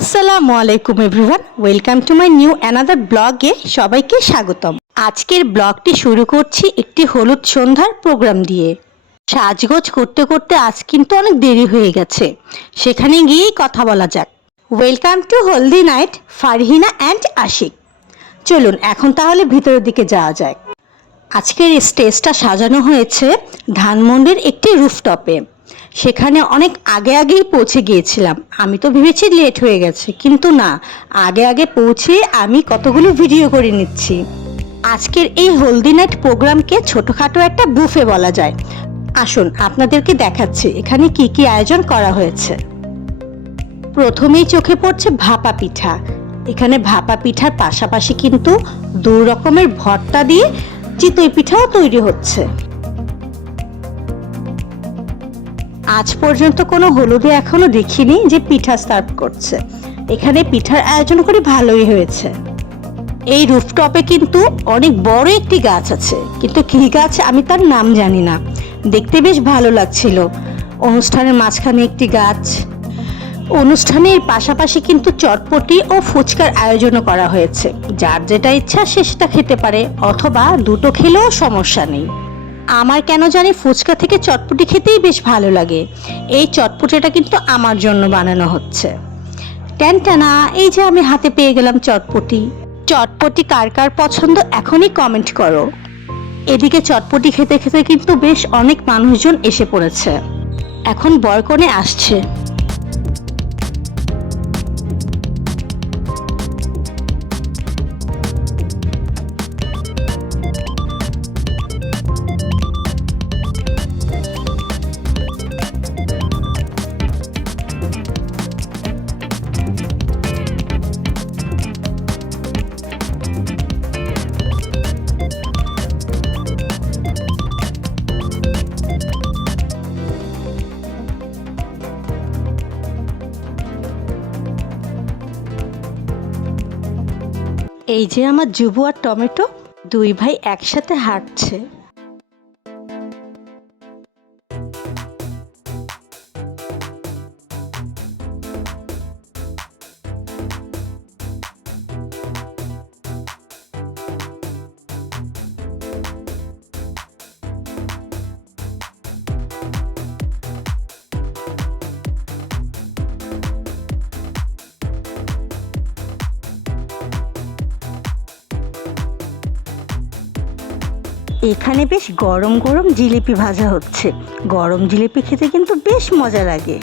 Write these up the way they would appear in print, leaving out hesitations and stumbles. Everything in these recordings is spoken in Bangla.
আসসালামু আলাইকুম everyone, welcome to my new another ব্লগে সবাইকে স্বাগতম। আজকের ব্লগটি শুরু করছি একটি হলুদ সন্ধ্যার প্রোগ্রাম দিয়ে। সাজগোজ করতে করতে আজ কিন্তু অনেক দেরি হয়ে গেছে, সেখানে গিয়েই কথা বলা যাক। Welcome to Haldi night Farhina and Ashiq. চলুন এখন তাহলে ভিতরের দিকে যাওয়া যায়। আজকের স্টেজটা সাজানো হয়েছে ধানমন্ডির একটি রুফটপে। সেখানে অনেক আগে আগেই পৌঁছে গিয়েছিলাম। আমি তো ভেবেছি লেট হয়ে গেছে, কিন্তু না, আগে আগে পৌঁছে আমি কতগুলো ভিডিও করে নিচ্ছি। আজকের এই হলদি নাইট প্রোগ্রামকে ছোটোখাটো একটা বুফে বলা যায়। আসুন আপনাদেরকে দেখাচ্ছি এখানে কি কি আয়োজন করা হয়েছে। প্রথমেই চোখে পড়ছে ভাপা পিঠা। এখানে ভাপা পিঠার পাশাপাশি কিন্তু 2 রকমের ভর্তা দিয়ে চিতই পিঠাও তৈরি হচ্ছে। আজ পর্যন্ত কোনো হলুদে এখনো দেখিনি যে পিঠা সার্ভ করছে। এখানে পিঠার আয়োজন করে ভালোই হয়েছে। এই রুফটপে কিন্তু অনেক বড় একটি গাছ আছে, কিন্তু কি গাছ আমি তার নাম জানি না। দেখতে বেশ ভালো লাগছিল। অনুষ্ঠানের মাঝখানে একটি গাছ। অনুষ্ঠানের পাশাপাশি কিন্তু চটপটি ও ফুচকার আয়োজনও করা হয়েছে। যার যেটা ইচ্ছা সে সেটা খেতে পারে, অথবা দুটো খেলেও সমস্যা নেই। আমার কেন জানি ফুচকা থেকে চটপটি খেতেই বেশ ভালো লাগে। এই চটপটিটা কিন্তু আমার জন্য বানানো হচ্ছে। টেনটানা, এই যে আমি হাতে পেয়ে গেলাম চটপটি। চটপটি কার কার পছন্দ এখনই কমেন্ট করো। এদিকে চটপটি খেতে খেতে কিন্তু বেশ অনেক মানুষজন এসে পড়েছে। এখন বরকনে আসছে। এই যে আমার যুবু আর টমেটো, 2 ভাই একসাথে হাঁটছে। এখানে বেশ গরম গরম জিলিপি ভাজা হচ্ছে। গরম জিলিপি খেতে কিন্তু বেশ মজা লাগে।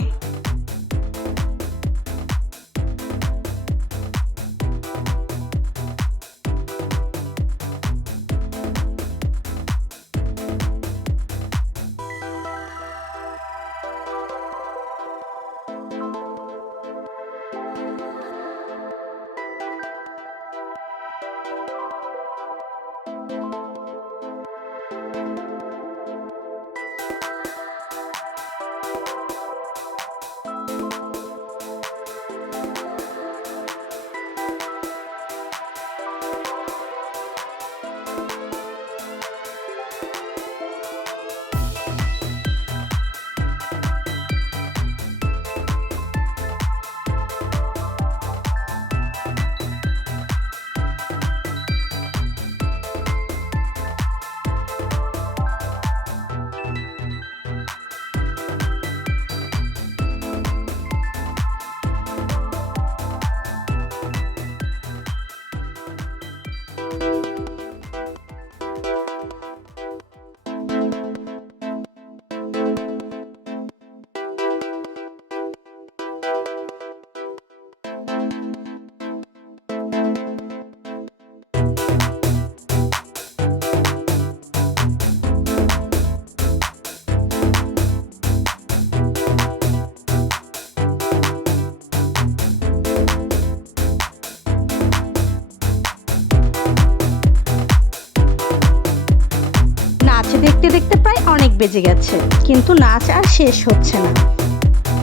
দেখতে দেখতে প্রায় অনেক বেজে গেছে, কিন্তু নাচ আর শেষ হচ্ছে না।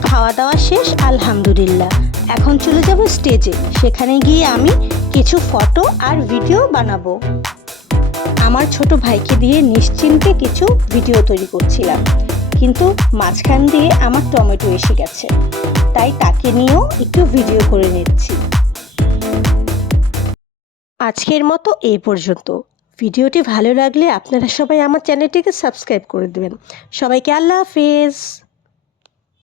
খাওয়া দাওয়া শেষ আলহামদুলিল্লাহ। এখন চলে যাব স্টেজে। সেখানে গিয়ে আমি কিছু ফটো আর ভিডিও বানাবো। আমার ছোট ভাইকে দিয়ে নিশ্চিন্তে কিছু ভিডিও তৈরি করছিলাম, কিন্তু মাঝখান দিয়ে আমার টমেটো এসে গেছে। তাই তাকে নিয়েও একটু ভিডিও করে নিচ্ছি। আজকের মতো এই পর্যন্ত। ভিডিওটি ভালো লাগলে আপনারা সবাই আমার চ্যানেলটিকে সাবস্ক্রাইব করে দেবেন। সবাইকে আল্লাহ হাফেজ।